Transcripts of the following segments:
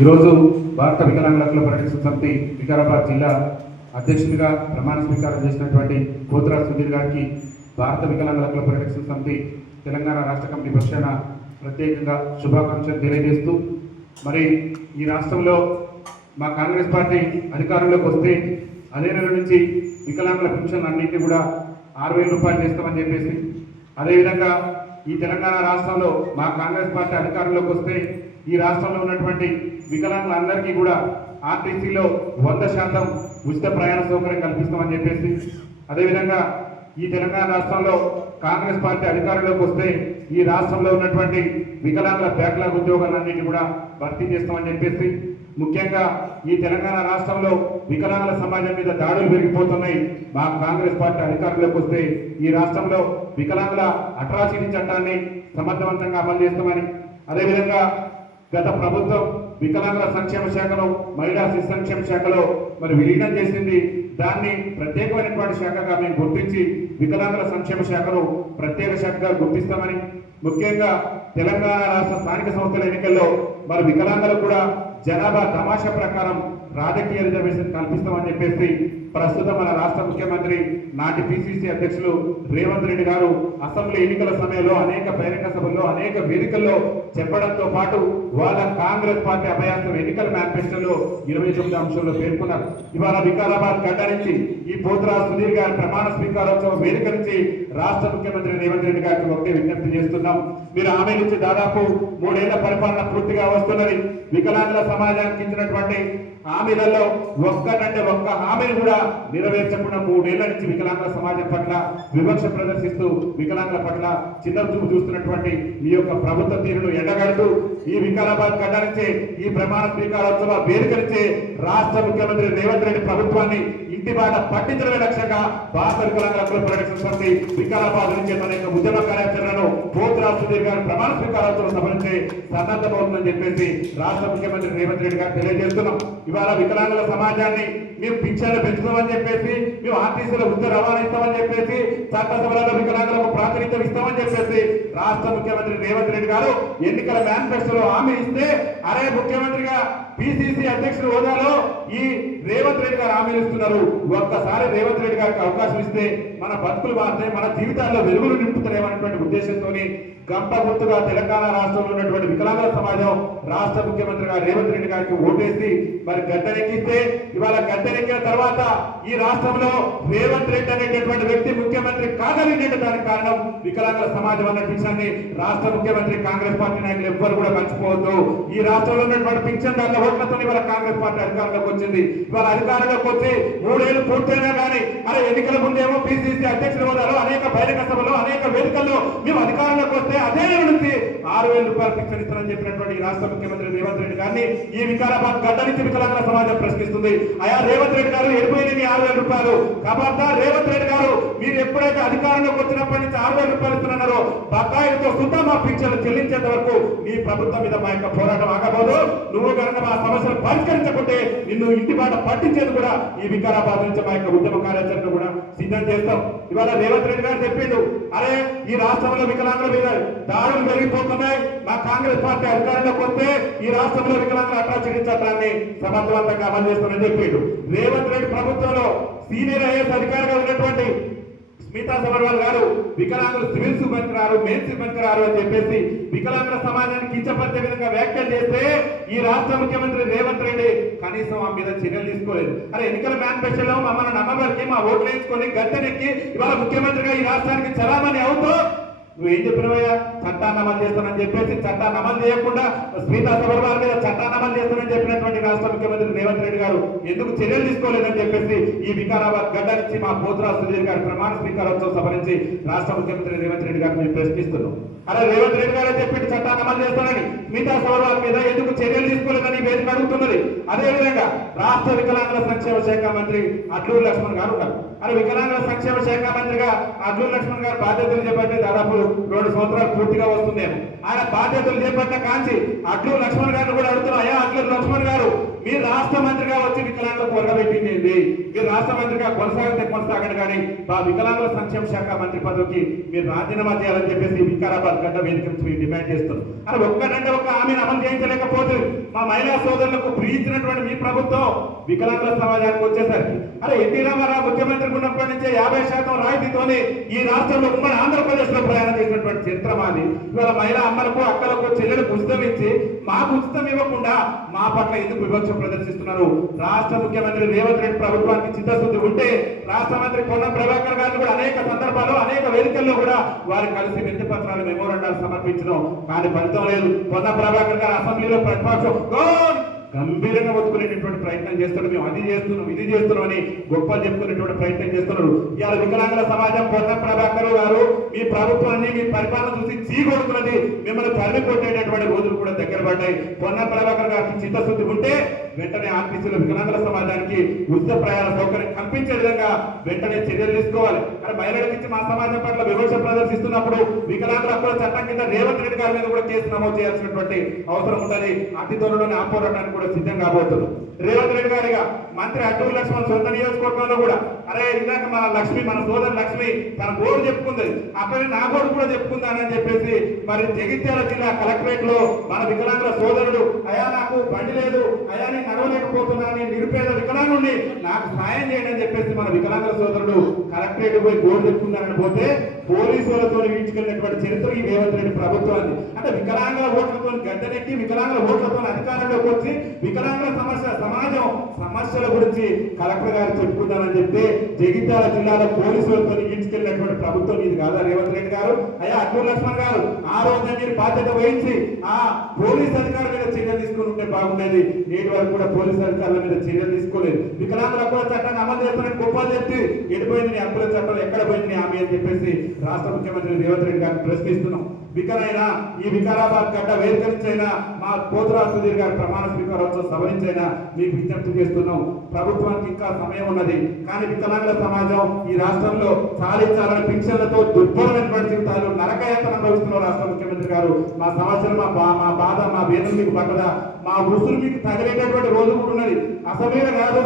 ఈరోజు భారత వికలాంగుల హక్కుల పరిరక్షణ సమితి వికారాబాద్ జిల్లా అధ్యక్షునిగా ప్రమాణ స్వీకారం చేసినటువంటి పోతురాజు సుధీర్ గారికి భారత వికలాంగుల హక్కుల పరిరక్షణ సమితి తెలంగాణ రాష్ట్ర కమిటీ పక్షాన ప్రత్యేకంగా శుభాకాంక్షలు తెలియజేస్తూ, మరి ఈ రాష్ట్రంలో మా కాంగ్రెస్ పార్టీ అధికారంలోకి వస్తే అదే నెల నుంచి వికలాంగుల పెన్షన్ అన్నింటినీ కూడా 6,000 రూపాయలు చేస్తామని చెప్పేసి, అదేవిధంగా ఈ తెలంగాణ రాష్ట్రంలో మా కాంగ్రెస్ పార్టీ అధికారంలోకి వస్తే ఈ రాష్ట్రంలో ఉన్నటువంటి వికలాంగులందరికీ కూడా ఆర్టీసీలో 100% ఉచిత ప్రయాణ సౌకర్యం కల్పిస్తామని చెప్పేసి, అదేవిధంగా ఈ తెలంగాణ రాష్ట్రంలో కాంగ్రెస్ పార్టీ అధికారంలోకి వస్తే ఈ రాష్ట్రంలో ఉన్నటువంటి వికలాంగుల బ్యాక్లాగ్ ఉద్యోగాలన్నింటినీ కూడా భర్తీ చేస్తామని చెప్పేసి, ముఖ్యంగా ఈ తెలంగాణ రాష్ట్రంలో వికలాంగుల సమాజం మీద దాడులు పెరిగిపోతున్నాయి. మా కాంగ్రెస్ పార్టీ అధికారంలోకి వస్తే ఈ రాష్ట్రంలో వికలాంగుల అట్రాసిటీ చట్టాన్ని సమర్థవంతంగా అమలు చేస్తామని, అదేవిధంగా గత ప్రభుత్వం వికలాంగుల సంక్షేమ శాఖలో మహిళా శిశు సంక్షేమ శాఖలో మరి విలీనం చేసింది. దాన్ని ప్రత్యేకమైనటువంటి శాఖగా మేము గుర్తించి వికలాంగుల సంక్షేమ శాఖను ప్రత్యేక శాఖగా గుర్తిస్తామని, ముఖ్యంగా తెలంగాణ రాష్ట్ర స్థానిక సంస్థల ఎన్నికల్లో మరి వికలాంగులకు కూడా జనాభా తమాషా ప్రకారం రాజకీయ రిజర్వేషన్ కల్పిస్తామని చెప్పేసి ప్రస్తుతం మన రాష్ట్ర ముఖ్యమంత్రి నాటి పిసిసి అధ్యక్షులు రేవంత్ రెడ్డి గారు అసెంబ్లీ ఎన్నికల సమయంలో అనేక బహిరంగ సభల్లో అనేక వేదికల్లో చెప్పడంతో పాటు వాళ్ళ కాంగ్రెస్ పార్టీ అభయాస్త్రం ఎన్నికల మేనిఫెస్టోలో 29 అంశాల్లో పేర్కొన్నారు. ఇవాళ వికారాబాద్ గడ్డ నుంచి ఈ పోతురాజు సుధీర్ గారి ప్రమాణ స్వీకారోత్సవ వేదిక నుంచి రాష్ట్ర ముఖ్యమంత్రి రేవంత్ రెడ్డి గారికి ఒకటే విజ్ఞప్తి చేస్తున్నాం. మీరు హామీ నుంచి దాదాపు 3 ఏళ్ల పరిపాలన పూర్తిగా వస్తున్నది. వికలాంగుల సమాజానికి ఇచ్చినటువంటి హామీలలో ఒక్కటంటే ఒక్క హామీని కూడా నెరవేర్చకుండా 3 ఏళ్ల నుంచి వికలాంగుల సమాజం పట్ల వివక్ష ప్రదర్శిస్తూ వికలాంగుల పట్ల చిన్న చూపు చూస్తున్నటువంటి మీ యొక్క ప్రభుత్వ తీరును ఎండగడుతూ ఈ వికారాబాద్ గడ్డ నుంచే ఈ ప్రమాణ స్వీకారోత్సవ వేదిక నుంచే రాష్ట్ర ముఖ్యమంత్రి రేవంత్ రెడ్డి ప్రభుత్వాన్ని ఇంటి బాట పట్టించడమే లక్ష్యంగా భారత వికలాంగుల హక్కుల పరిరక్షణ సమితి వికారాబాద్ నుంచి తన యొక్క ఉద్యమ కార్యాచరణను పోతురాజు సుధీర్ గారి ప్రమాణ స్వీకారోత్సవ సభ నుంచే సన్నద్ధమవుతుందని చెప్పేసి రాష్ట్ర ముఖ్యమంత్రి రేవంత్ రెడ్డి గారు తెలియజేస్తున్నాం. ఇవాళ వికలాంగుల సమాజాన్ని మేము పింఛన్లు పెంచుతామని చెప్పేసి, మేము ఆర్టీసీలో ఉచిత రవాణా ఇస్తామని చెప్పేసి, చట్టసభలలో వికలాంగులకు ప్రాతినిధ్యం ఇస్తామని చెప్పేసి రాష్ట్ర ముఖ్యమంత్రి రేవంత్ రెడ్డి గారు ఎన్నికల మేనిఫెస్టోలో హామీ ఇస్తే, అరే ముఖ్యమంత్రిగా పిసిసి అధ్యక్షుడు హోదాలో ఈ రేవంత్ రెడ్డి గారు హామీలు ఇస్తున్నారు. ఒక్కసారి రేవంత్ రెడ్డి గారికి అవకాశం ఇస్తే మన బతుకులు మారుతాయి, మన జీవితాల్లో వెలుగులు నింపుతారేమనేటువంటి ఉద్దేశంతో గంప గుర్తుగా తెలంగాణ రాష్ట్రంలో ఉన్నటువంటి వికలాంగుల సమాజం రాష్ట్ర ముఖ్యమంత్రిగా రేవంత్ రెడ్డి గారికి ఓటేసి మరి గద్దెనెక్కిస్తే, ఇవాళ గద్దెనెక్కిన తర్వాత ఈ రాష్ట్రంలో రేవంత్ రెడ్డి అనేటటువంటి వ్యక్తి ముఖ్యమంత్రి కాగలిగినట్టు దానికి కారణం వికలాంగుల సమాజం అన్న విషయాన్ని రాష్ట్ర ముఖ్యమంత్రి కాంగ్రెస్ పార్టీ నాయకులు ఎవ్వరు కూడా మర్చిపోవద్దు. ఈ రాష్ట్రంలో ఉన్నటువంటి పింఛన్దారుల ఓట్లతో ఇవాళ కాంగ్రెస్ పార్టీ అధికారంలోకి వచ్చింది. ఇవాళ అధికారంలోకి వచ్చి 3 ఏళ్లు పూర్తయినా కానీ అరే ఎన్నికల ముందేమో పిసిసి అధ్యక్షుల హోదాలో అనేక బహిరంగ సభలో అనేక వేదికల్లో మేము అధికారంలోకి వస్తే అదే నుంచి 6,000 రూపాయలు పింఛన్ ఇస్తారని చెప్పినటువంటి రాష్ట్ర ముఖ్యమంత్రి రేవంత్ రెడ్డి గారిని ఈ వికారాబాద్ గడ్డ నుంచి వికలాంగుల సమాజం ప్రశ్నిస్తుంది. అయా రేవంత్ రెడ్డి గారు ఎడిపోయినవి 6,000 రూపాయలు కాబట్టి రేవంత్ రెడ్డి గారు మీరు ఎప్పుడైతే అధికారంలోకి వచ్చినప్పటి నుంచి 6,000 రూపాయలు ఇస్తున్నారో బకాయిలతో సుతా మా పింఛన్లు చెల్లించేంత వరకు ఈ ప్రభుత్వం మీద మా యొక్క పోరాటం ఆగబోదు. నువ్వు కనుక మా సమస్యలు పరిష్కరించకుంటే నిన్ను ఇంటి బాట పట్టించేది కూడా ఈ వికారాబాద్ నుంచి మా యొక్క ఉద్యమ కార్యాచరణ కూడా సిద్ధం చేస్తాం. ఇవాళ రేవంత్ రెడ్డి గారు చెప్పిండు, అరే ఈ రాష్ట్రంలో వికలాంగుల మీద దాడులు పెరిగిపోతున్నాయి, మా కాంగ్రెస్ పార్టీ అధికారంలోకి వస్తే ఈ రాష్ట్రంలో వికలాంగుల అట్రాసిటీ చట్టాన్ని సమర్థవంతంగా అమలు చేస్తామని చెప్పిండు. రేవంత్ రెడ్డి ప్రభుత్వంలో సీనియర్ ఐఏఎస్ అధికారిగా ఉన్నటువంటి స్మితా సబర్వాల్ గారు వికలాంగులు సివిల్ సిబ్బందికి రారు, మెయిన్ సిబ్బందికి రారు అని చెప్పేసి వికలాంగుల సమాజాన్ని కించపరిచే విధంగా వ్యాఖ్యలు చేస్తే ఈ రాష్ట్ర ముఖ్యమంత్రి రేవంత్ రెడ్డి కనీసం ఆ మీద చర్యలు తీసుకోలేదు. అరే ఎన్నికల మేనిఫెస్టోలో మమ్మల్ని నమ్మబలికి మా ఓట్లు వేసుకొని గద్దెనెక్కి ఇవాళ ముఖ్యమంత్రిగా ఈ రాష్ట్రానికి చలామణి అవుతూ నువ్వేం చెప్పినవయ్యా చట్టాన్ని అమలు చేస్తానని చెప్పేసి చట్టాన్ని అమలు చేయకుండా స్మితా సబర్వాల్ మీద చట్టాన్ని అమలు చేస్తానని చెప్పినటువంటి రాష్ట్ర ముఖ్యమంత్రి రేవంత్ రెడ్డి గారు ఎందుకు చర్యలు తీసుకోలేదని చెప్పేసి ఈ వికారాబాద్ గడ్డ నుంచి మా పోతురాజు సుధీర్ గారి ప్రమాణ స్వీకారోత్సవ సభ నుంచి రాష్ట్ర ముఖ్యమంత్రి రేవంత్ రెడ్డి గారిని మేము ప్రశ్నిస్తున్నాం. అరే రేవంత్ రెడ్డి గారు చెప్పి చట్టాన్ని అమలు చేస్తానని స్మితా సబర్వాల్ మీద ఎందుకు చర్యలు తీసుకోలేదని వేదిక అడుగుతున్నది. అదేవిధంగా రాష్ట్ర వికలాంగుల సంక్షేమ శాఖ మంత్రి అడ్లూరి లక్ష్మణ్ గారు ఉన్నారు. అరే వికలాంగుల సంక్షేమ శాఖ మంత్రిగా అడ్లూరి లక్ష్మణ్ గారు బాధ్యతలు చేపట్టి దాదాపు 2 సంవత్సరాలు పూర్తిగా వస్తుందేమో. ఆయన బాధ్యతలు చేపట్టిన కాంచి అడ్లూరి లక్ష్మణ్ గారిని కూడా అడుగుతున్నా, అయ్యా అడ్లూరి లక్ష్మణ్ గారు మీరు రాష్ట్ర మంత్రిగా వచ్చి వికలాంగులకు కొనబెట్టింది ఏంది? మీరు రాష్ట్ర మంత్రిగా కొనసాగితే కొనసాగండి, కానీ మా వికలాంగుల సంక్షేమ శాఖ మంత్రి పదవికి మీరు రాజీనామా చేయాలని చెప్పేసి వికారాబాద్ గడ్డ వేదిక నుంచి మేము డిమాండ్ చేస్తున్నాం. అని ఒక్కటంటే ఒక హామీని అమలు చేయించలేకపోతే మా మహిళా సోదరులకు ఫ్రీ ఇచ్చినటువంటి మీ ప్రభుత్వం వికలాంగుల సమాజానికి వచ్చేసరికి అరే ఎన్టీ రామారావు ముఖ్యమంత్రి ఉన్నప్పటి నుంచే 50% రాయితీతోనే ఈ రాష్ట్రంలో ఉమ్మడి ఆంధ్రప్రదేశ్ లో ప్రయాణం చేసినటువంటి చరిత్ర మాది. ఇవాళ మహిళా అమ్మలకు అక్కలకు చెల్లెలకు ఉచితం ఇచ్చి మాకు ఉచితం ఇవ్వకుండా మా పట్ల ఎందుకు వివక్ష ప్రదర్శిస్తున్నారు? రాష్ట్ర ముఖ్యమంత్రి రేవంత్ రెడ్డి ప్రభుత్వానికి చిత్తశుద్ధి ఉంటే రాష్ట్ర మంత్రి పొన్నం ప్రభాకర్ గారిని కూడా అనేక సందర్భాల్లో అనేక వేదికల్లో కూడా వారు కలిసి వినతి పత్రాలు మెమోరాండాలు సమర్పించడం, కానీ ఫలితం లేదు. పొన్నం ప్రభాకర్ గారు అసెంబ్లీలో ప్రతిపక్షం గంభీరంగా ఒత్తుకునేటటువంటి ప్రయత్నం చేస్తున్నారు. మేము అది చేస్తున్నాం ఇది చేస్తున్నాం అని గొప్పలు చెప్పుకునేటువంటి ప్రయత్నం చేస్తున్నారు. ఇవాళ వికలాంగుల సమాజం పొన్నం ప్రభాకర్ గారు మీ ప్రభుత్వాన్ని మీ పరిపాలన చూసి చీకొడుతున్నది, మిమ్మల్ని తరిమి కొట్టేటటువంటి రోజులు కూడా దగ్గర పడ్డాయి. పొన్నం ప్రభాకర్ గారికి చిత్తశుద్ధి ఉంటే వెంటనే ఆర్టీసీలో వికలాంగుల సమాజానికి ఉచిత ప్రయాణ సౌకర్యం కల్పించే విధంగా వెంటనే చర్యలు తీసుకోవాలి. కానీ మహిళలకు ఇచ్చి మా సమాజం పట్ల వివక్ష ప్రదర్శిస్తున్నప్పుడు వికలాంగుల హక్కుల చట్టం కింద రేవంత్ రెడ్డి గారి మీద కూడా కేసు నమోదు చేయాల్సినటువంటి అవసరం ఉంటుంది. అతి త్వరలోనే ఆ పోరాటానికి కూడా సిద్ధం కాబోతుంది. రేవంత్ రెడ్డి గారిగా మంత్రి అడ్డూరు లక్ష్మణ్ సొంత నియోజకవర్గంలో కూడా అరే ఇందాక మన లక్ష్మి మన సోదరు లక్ష్మి తన గోడు చెప్పుకుంది, అక్కడ నా గోడు కూడా చెప్పుకుందానని చెప్పేసి మరి జగిత్యాల జిల్లా కలెక్టరేట్ లో మన వికలాంగుల సోదరుడు అయా నాకు బండి లేదు, అయా నేను నడవలేకపోతున్నాను, నిరుపేద వికలాంగుడిని నాకు సాయం చేయండి అని చెప్పేసి మన వికలాంగుల సోదరుడు కలెక్టరేట్ పోయి గోడు చెప్పుకుందానని పోతే పోలీసులతో వీడ్చుకెళ్ళినటువంటి చరిత్ర ఈ రేవంత్ రెడ్డి ప్రభుత్వాన్ని. అంటే వికలాంగుల ఓట్లతో గద్దెనెక్కి వికలాంగుల ఓట్లతో అధికారంలోకి వచ్చి వికలాంగుల సమాజం సమస్యల గురించి కలెక్టర్ గారు చెప్పుకుందానని చెప్తే జగిత్యాల జిల్లాలో పోలీసులతో ఈడ్చుకెళ్ళినటువంటి ప్రభుత్వం ఇది కాదా రేవంత్ రెడ్డి గారు? అయ్యా అడ్డూరు లక్ష్మణ్ గారు ఆ రోజున మీరు బాధ్యత వహించి ఆ పోలీస్ అధికారుల మీద చర్యలు తీసుకుని ఉంటే బాగుండేది. నేటి వరకు కూడా పోలీస్ అధికారుల మీద చర్యలు తీసుకోలేదు. వికలాంగుల హక్కుల చట్టాన్ని అమలు చేస్తున్నట్టు గొప్పలు చెప్పి ఎడిపోయింది నీ హక్కుల చట్టం, ఎక్కడ పోయింది నీ హామీ అని చెప్పేసి రాష్ట్ర ముఖ్యమంత్రి రేవంత్ రెడ్డి గారిని ప్రశ్నిస్తున్నాం. వికరైనా ఈ వికారాబాద్ గడ్డ వేదిక నుంచైనా మా పోతురాజు సుధీర్ గారి ప్రమాణ స్వీకారోత్సవ సభ నుంచైనా మీకు విజ్ఞప్తి చేస్తున్నాం. ప్రభుత్వానికి ఇంకా సమయం ఉన్నది, కానీ వికలాంగుల సమాజం ఈ రాష్ట్రంలో చాలించాలని పింఛన్లతో దుర్భరమైనటువంటి జీవితాలు నరకయాతన అనుభవిస్తున్న రాష్ట్ర ముఖ్యమంత్రి గారు మా సమస్యలు మా బాధ మా వేదన మీకు పట్టదా, మా ఉసురు మీకు తగిలేటటువంటి రోజు కూడా ఉన్నది. అసెంబ్లీలో కాదు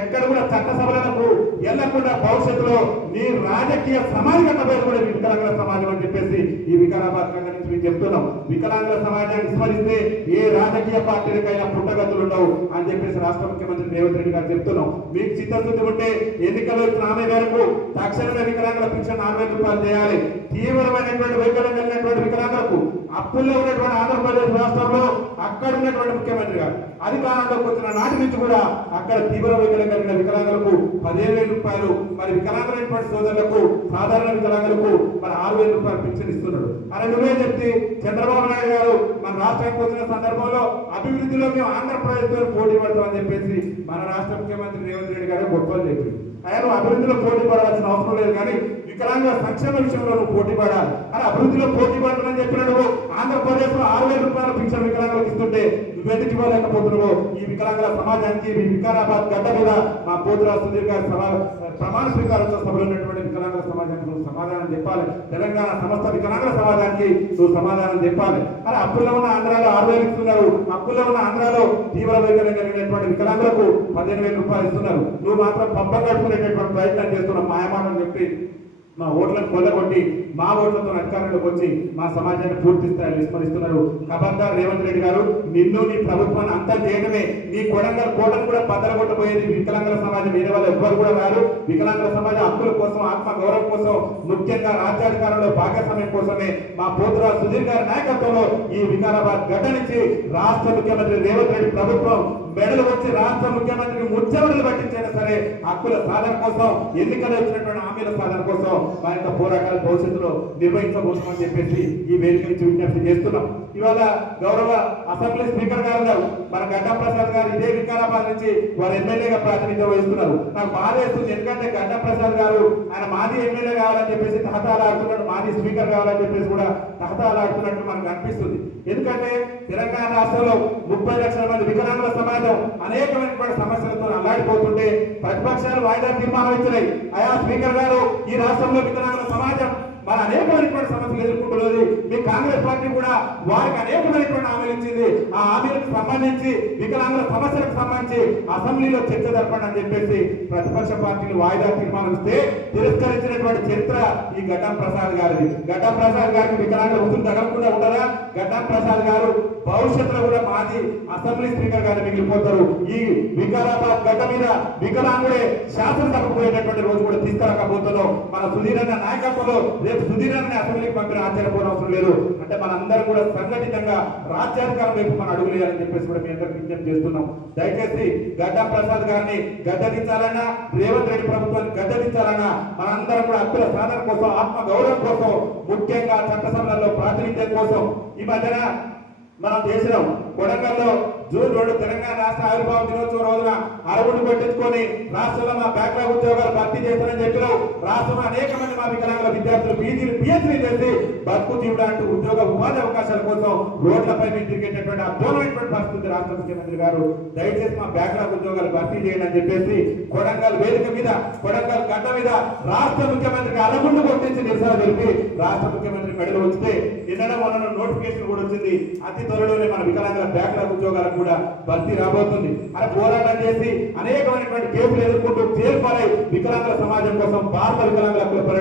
ఎక్కడ కూడా చట్టసభలకు వెళ్లకుండా భవిష్యత్తులో నీ రాజకీయ సమాజం కట్టబోయేది కూడా వికలాంగుల సమాజం అని చెప్పేసి ఈ వికారాబాద్ గడ్డ నుంచి మేము చెప్తున్నాం. వికలాంగుల సమాజాన్ని విస్మరిస్తే ఏ రాజకీయ పార్టీలకైనా పుట్టగతులు ఉండవు అని చెప్పేసి రాష్ట్ర ముఖ్యమంత్రి రేవంత్ రెడ్డి గారు చెప్తున్నాం. మీకు చిత్తశుద్ధి ఉంటే ఎన్నికల్లో ఇచ్చిన హామీ మేరకు తక్షణమే వికలాంగుల పింఛన్ 4000 రూపాయలు చేయాలి. తీవ్రమైనటువంటి వైకల్యం కలిగినటువంటి వికలాంగులకు అప్పుల్లో ఉన్నటువంటి ఆంధ్రప్రదేశ్ రాష్ట్రంలో అక్కడ ఉన్నటువంటి ముఖ్యమంత్రి గారు అధికారంలోకి వచ్చిన నాటి నుంచి కూడా అక్కడ తీవ్ర వైకల్యం కలిగిన వికలాంగులకు 15,000 రూపాయలు, మరి వికలాంగులైనటువంటి సోదరులకు సాధారణ వికలాంగులకు మరి 6,000 రూపాయలు పింఛన్ ఇస్తున్నాడు. అలా నువ్వే చెప్తే చంద్రబాబు నాయుడు గారు మన రాష్ట్రానికి వచ్చిన సందర్భంలో అభివృద్ధిలో మేము ఆంధ్రప్రదేశ్ తో పోటీ పడతామని చెప్పేసి మన రాష్ట్ర ముఖ్యమంత్రి రేవంత్ రెడ్డి గారు గొప్పలు చెప్పి ఆయన అభివృద్ధిలో పోటీ పడాల్సిన అవసరం లేదు, కానీ వికలాంగుల సంక్షేమ విషయంలో నువ్వు పోటీ పడాలి. అని అభివృద్ధిలో పోటీ పడతానని చెప్పిన నువ్వు ఆంధ్రప్రదేశ్ లో 6,000 రూపాయల పింఛన్ వికలాంగులకు ఇస్తుంటే నువ్వెందుకు ఇవ్వలేకపోతున్నావు? ఈ వికలాంగుల సమాజానికి ఈ వికారాబాద్ గడ్డ మీద మా పోతురాజు సుధీర్ గారి ప్రమాణ స్వీకారోత్సవ సభలో ఉన్నటువంటి వికలాంగుల సమాజానికి నువ్వు సమాధానం చెప్పాలి. తెలంగాణ సమస్త వికలాంగుల సమాజానికి నువ్వు సమాధానం చెప్పాలి. అని అప్పుల్లో ఉన్న ఆంధ్రాలో 6,000 ఇస్తున్నారు, అప్పుల్లో ఉన్న ఆంధ్రాలో తీవ్ర వైకల్యం కలిగినటువంటి వికలాంగులకు 15,000 రూపాయలు ఇస్తున్నారు. నువ్వు మాత్రం పబ్బం కట్టుకునేటటువంటి ప్రయత్నం చేస్తున్నావు. మాయమాటలు చెప్పి మా ఓట్లను కొల్లగొట్టి మా ఓట్లతో అధికారంలోకి వచ్చి మా సమాజాన్ని పూర్తి స్థాయిలో విస్మరిస్తున్నారు. ఖబర్దార్ రేవంత్ రెడ్డి గారు, నిన్ను నీ ప్రభుత్వాన్ని అంతా చేయడమే నీ కోటను కూడా బద్దలగొట్టబోయేది వికలాంగుల సమాజం. వేరే వాళ్ళు ఎవ్వరు కూడా రారు. వికలాంగుల సమాజ హక్కుల కోసం, ఆత్మ గౌరవం కోసం, ముఖ్యంగా రాజ్యాధికారంలో భాగస్వామ్యం కోసమే మా పోతురాజు సుధీర్ గారి నాయకత్వంలో ఈ వికారాబాద్ గడ్డ నుంచి రాష్ట్ర ముఖ్యమంత్రి రేవంత్ రెడ్డి ప్రభుత్వం మెడలు వచ్చి రాష్ట్ర ముఖ్యమంత్రికి ముచ్చమడలు పట్టించైనా సరే హక్కుల సాధన కోసం, ఎన్నికలు వచ్చినటువంటి హామీల సాధన కోసం మా యొక్క పోరాటాలు భవిష్యత్తులో నిర్వహించబోతున్నామని చెప్పేసి ఈ వేదిక నుంచి విజ్ఞప్తి చేస్తున్నాం. ఇవాళ గౌరవ అసెంబ్లీ స్పీకర్ గారు మన గడ్డం ప్రసాద్ గారు ఇదే వికారాబాద్ నుంచి వారు ఎమ్మెల్యేగా ప్రాతినిధ్యం వహిస్తున్నారు. నాకు బాధ వేస్తుంది, ఎందుకంటే గడ్డం ప్రసాద్ గారు ఆయన మాజీ ఎమ్మెల్యే కావాలని చెప్పేసి తహతాలాడుతున్నట్టు, మాజీ స్పీకర్ కావాలని చెప్పేసి కూడా తహతాలాడుతున్నట్టు మనకు అనిపిస్తుంది. ఎందుకంటే తెలంగాణ రాష్ట్రంలో 30 లక్షల మంది వికలాంగుల సమాజం అనేకమైనటువంటి సమస్యలతో అల్లాడిపోతుంటే ప్రతిపక్షాలు వాయిదా తీర్మానం ఇచ్చినాయి. అయా స్పీకర్ గారు, ఈ రాష్ట్రంలో వికలాంగుల సమాజం వాళ్ళు అనేకమైనటువంటి సమస్యలు ఎదుర్కొంటున్నది. మీ కాంగ్రెస్ పార్టీ కూడా వారికి అనేకమైనటువంటి హామీలు ఇచ్చింది. ఆ హామీలకు సంబంధించి వికలాంగుల సమస్యలకు సంబంధించి అసెంబ్లీలో చర్చ జరపండి అని చెప్పేసి ప్రతిపక్ష పార్టీలు వాయిదా తీర్మానం ఇస్తే తిరస్కరించినటువంటి చరిత్ర ఈ గడ్డం ప్రసాద్ గారిది. గడ్డం ప్రసాద్ గారికి వికలాంగుల వృత్తులు తగలకుండా ఉంటారా? గడ్డం ప్రసాద్ గారు భవిష్యత్తులో కూడా మాజీ అసెంబ్లీ స్పీకర్ గారు మిగిలిపోతారు. ఈ వికారాబాద్ గడ్డ మీద వికలాంగుడే శాసనసభకు పోయేటటువంటి రోజు కూడా తీసుకురాకపోతున్నాం. మన సుధీరన్న నాయకత్వంలో రేపు సుధీరన్న అసెంబ్లీకి పంపిన ఆశ్చర్యపోవడం అవసరం లేదు. అంటే మనందరం కూడా సంఘటితంగా రాజ్యాధికారం వైపు మనం అడుగులేయాలని చెప్పేసి కూడా మీ అందరికి విజ్ఞప్తి చేస్తున్నాం. దయచేసి గడ్డం ప్రసాద్ గారిని గద్దెదించాలన్నా, రేవంత్ రెడ్డి ప్రభుత్వాన్ని గద్దెదించాలన్నా మనందరం కూడా హక్కుల సాధన కోసం, ఆత్మ గౌరవం కోసం, ముఖ్యంగా చట్టసభలలో ప్రాతినిధ్యం కోసం ఈ మధ్యన మనం చేసినాం. కొడంగల్లో జూన్ 2 తెలంగాణ రాష్ట్ర ఆవిర్భావ దినోత్సవం రోజున అరవుడు పెట్టించుకొని రాష్ట్రంలో మా బ్యాక్లాగ్ ఉద్యోగాలు భర్తీ చేస్తారని చెప్పినాం. రాష్ట్రంలో అనేక మంది మా వికలాంగుల విద్యార్థులు పీజీలు పిహెచ్డీ చేసి బతుకు తీయడానికి ఉద్యోగ ఉపాధి అవకాశాల కోసం రోడ్లపై మీరు తిరిగేటటువంటి అద్భుతమైనటువంటి పరిస్థితి రాష్ట్ర ముఖ్యమంత్రి గారు దయచేసి మా బ్యాక్లాగ్ ఉద్యోగాలు భర్తీ చేయండి అని చెప్పేసి కొడంగల్ వేదిక మీద, కొడంగల్ గడ్డ మీద రాష్ట్ర ముఖ్యమంత్రికి అలగుండు కొట్టించి నిరసన తెలిపి రాష్ట్ర ముఖ్యమంత్రి మెడలు వస్తే నిన్న మొన్న నోటిఫికేషన్ కూడా వచ్చింది. అతి త్వరలోనే మన వికలాంగుల బ్యాక్లాగ్ ఉద్యోగాలకు కూడా భర్తీ రాబోతుంది. అలా పోరాటం చేసి అనేకమైనటువంటి కేసులు ఎదుర్కొంటూ చేర్పాలై వికలాంగుల సమాజం కోసం భారత వికలాంగుల